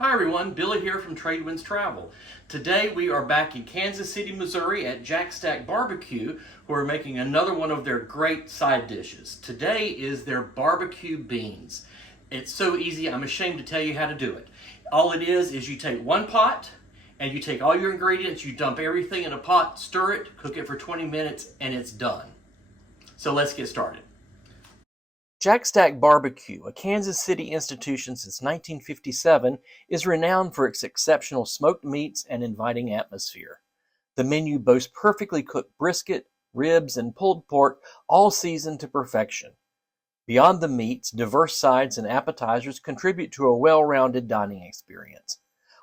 Hi everyone, Billy here from Tradewinds Travel. Today we are back in Kansas City, Missouri at Jack Stack BBQ, who are making another one of their great side dishes. Today is their barbecue beans. It's so easy, I'm ashamed to tell you how to do it. All it is you take one pot and you take all your ingredients, you dump everything in a pot, stir it, cook it for 20 minutes, and it's done. So let's get started. Jack Stack BBQ, a Kansas City institution since 1957, is renowned for its exceptional smoked meats and inviting atmosphere. The menu boasts perfectly cooked brisket, ribs, and pulled pork, all seasoned to perfection. Beyond the meats, diverse sides and appetizers contribute to a well-rounded dining experience.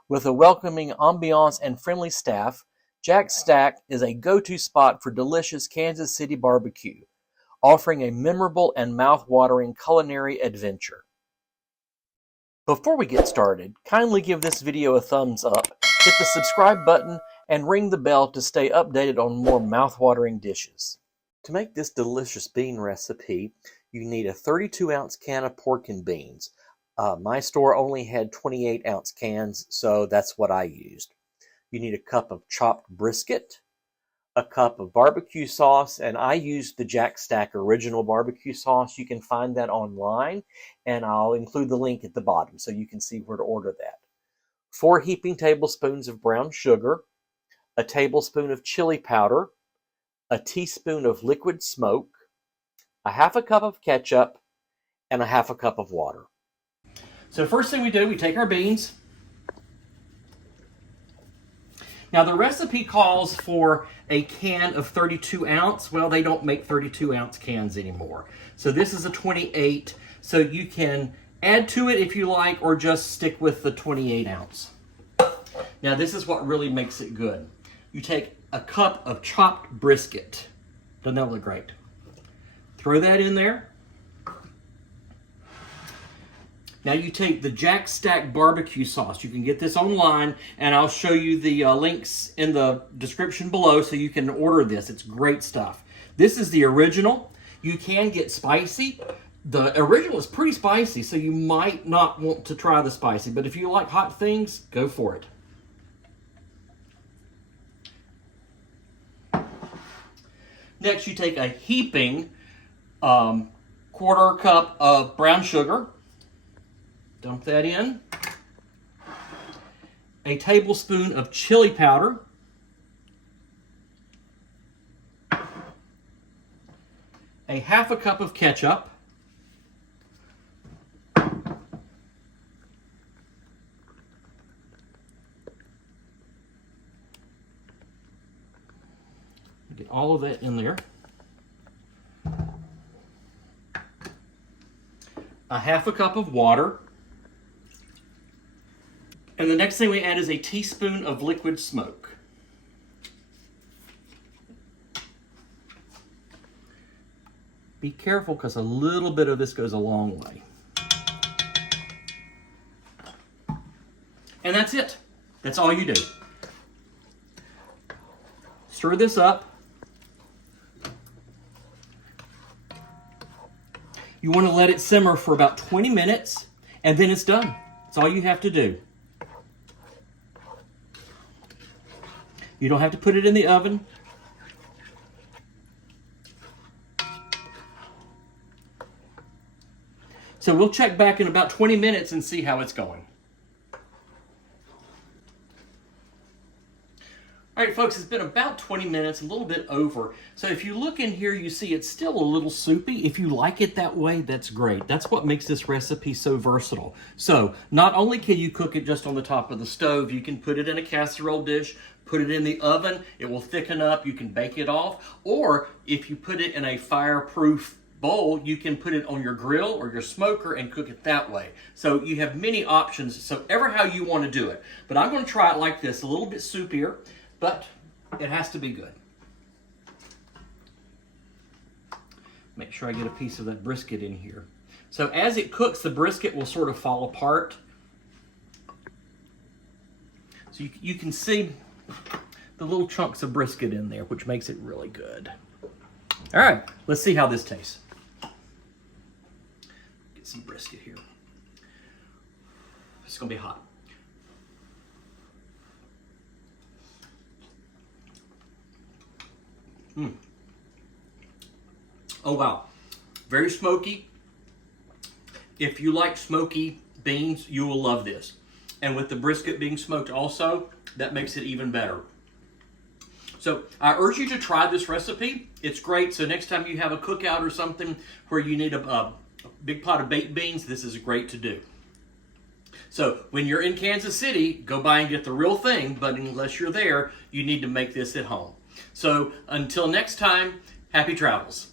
With a welcoming ambiance and friendly staff, Jack Stack is a go-to spot for delicious Kansas City barbecue, offering a memorable and mouth-watering culinary adventure. Before we get started, kindly give this video a thumbs up, hit the subscribe button, and ring the bell to stay updated on more mouth-watering dishes. To make this delicious bean recipe, you need a 32-ounce can of pork and beans. My store only had 28-ounce cans, so that's what I used. You need a cup of chopped brisket, a cup of barbecue sauce, and I used the Jack Stack original barbecue sauce. You can find that online, and I'll include the link at the bottom so you can see where to order that. 4 heaping tablespoons of brown sugar, a tablespoon of chili powder, a teaspoon of liquid smoke, a half a cup of ketchup, and a half a cup of water. So first thing we do, we take our beans. Now the recipe calls for a can of 32 ounce. Well, they don't make 32 ounce cans anymore. So this is a 28, so you can add to it if you like, or just stick with the 28 ounce. Now this is what really makes it good. You take a cup of chopped brisket. Doesn't that look great? Throw that in there. Now you take the Jack Stack barbecue sauce. You can get this online, and I'll show you the links in the description below so you can order this. It's great stuff. This is the original. You can get spicy. The original is pretty spicy, so you might not want to try the spicy, but if you like hot things, go for it. Next, you take a heaping quarter cup of brown sugar. Dump that in. A tablespoon of chili powder. A half a cup of ketchup. Get all of that in there. A half a cup of water. And the next thing we add is a teaspoon of liquid smoke. Be careful because a little bit of this goes a long way. And that's it. That's all you do. Stir this up. You want to let it simmer for about 20 minutes, and then it's done. That's all you have to do. You don't have to put it in the oven. So we'll check back in about 20 minutes and see how it's going. All right, folks, it's been about 20 minutes, a little bit over. So if you look in here, you see it's still a little soupy. If you like it that way, that's great. That's what makes this recipe so versatile. So not only can you cook it just on the top of the stove, you can put it in a casserole dish, put it in the oven, it will thicken up, you can bake it off, or if you put it in a fireproof bowl, you can put it on your grill or your smoker and cook it that way. So you have many options, so ever how you want to do it. But I'm going to try it like this, a little bit soupier, but it has to be good. Make sure I get a piece of that brisket in here. So as it cooks, the brisket will sort of fall apart. So you can see the little chunks of brisket in there, which makes it really good. All right, let's see how this tastes. Get some brisket here. It's gonna be hot. Oh wow, very smoky. If you like smoky beans, you will love this. And with the brisket being smoked also, that makes it even better. So I urge you to try this recipe. It's great. So next time you have a cookout or something where you need a big pot of baked beans, this is great to do. So when you're in Kansas City, go by and get the real thing, but unless you're there, you need to make this at home. So until next time, happy travels.